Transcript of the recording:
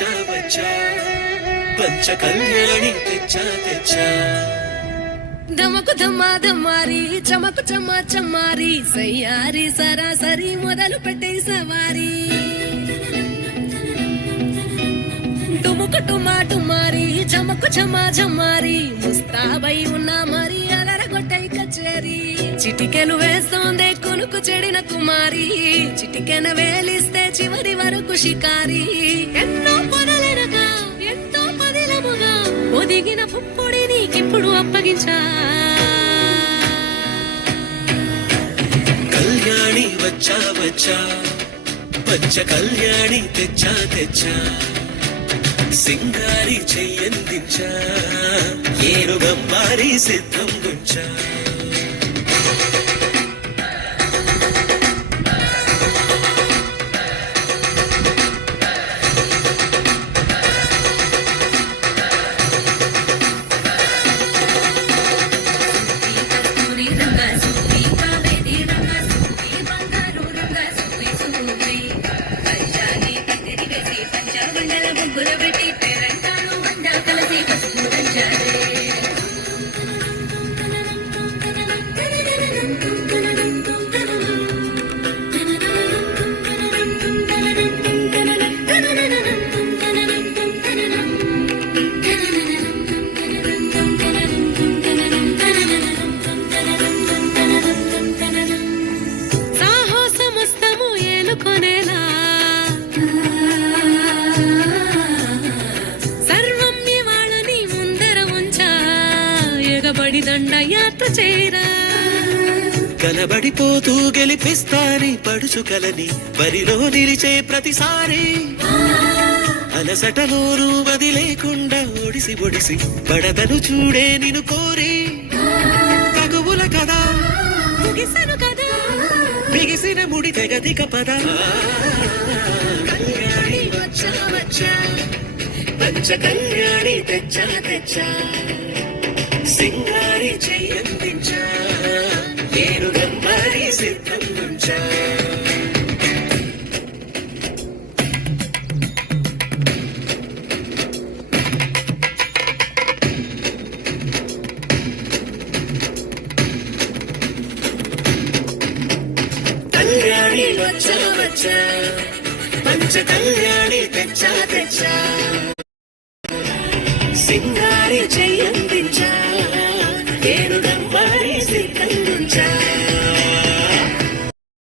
వచ్చా వచ్చా పంచ కళ్యాణి తెచ్చా తెచ్చా దమకు దమ్మా దమ్మారి చమకు చమ్మా చమ్మారి సయ్యారి సరాసరి మొదలు పెట్టే సవారి టుముకు టుమా టుమారి చమకు చమ్మా చమ్మారి ముస్తాబై ఉన్నా మరి అలరగొట్టై కచేరి చిటికెలు వేస్తోందే కొనుకు చెడిన కుమారి చిటికెన వేలిస్తే చివరి వరకు షికారి ఎన్నో పొదలెనగా ఎంతో పదిలముగా ఒదిగిన పుప్పొడి నీకిప్పుడు అప్పగించా కళ్యాణి వచ్చా వచ్చా పంచ కళ్యాణి తెచ్చా తెచ్చా సింగారి చెయ్యందించా ఏనుగమ్మారి సిద్ధం గుంచా దండయాత్ర చేరా కలబడిపోతూ గెలిపిస్తాని పడుచు కలని బరిలో నిలిచే ప్రతిసారి అలసటలోనూ వది లేకుండా ఒడిసి ఒడిసి పడతను చూడే నిన్ను కోరి తగువుల కదా ముగిసను కదా బిగిసిన ముడి తెగదిక పద కళ్యాణి వచ్చా వచ్చా పంచ కళ్యాణి తెచ్చా తెచ్చా సింగారి చెయ్యందించా ఏనుగమ్మారి సిద్ధం గుంచా కళ్యాణి వచ్చా వచ్చా పంచ కళ్యాణి తెచ్చా తెచ్చా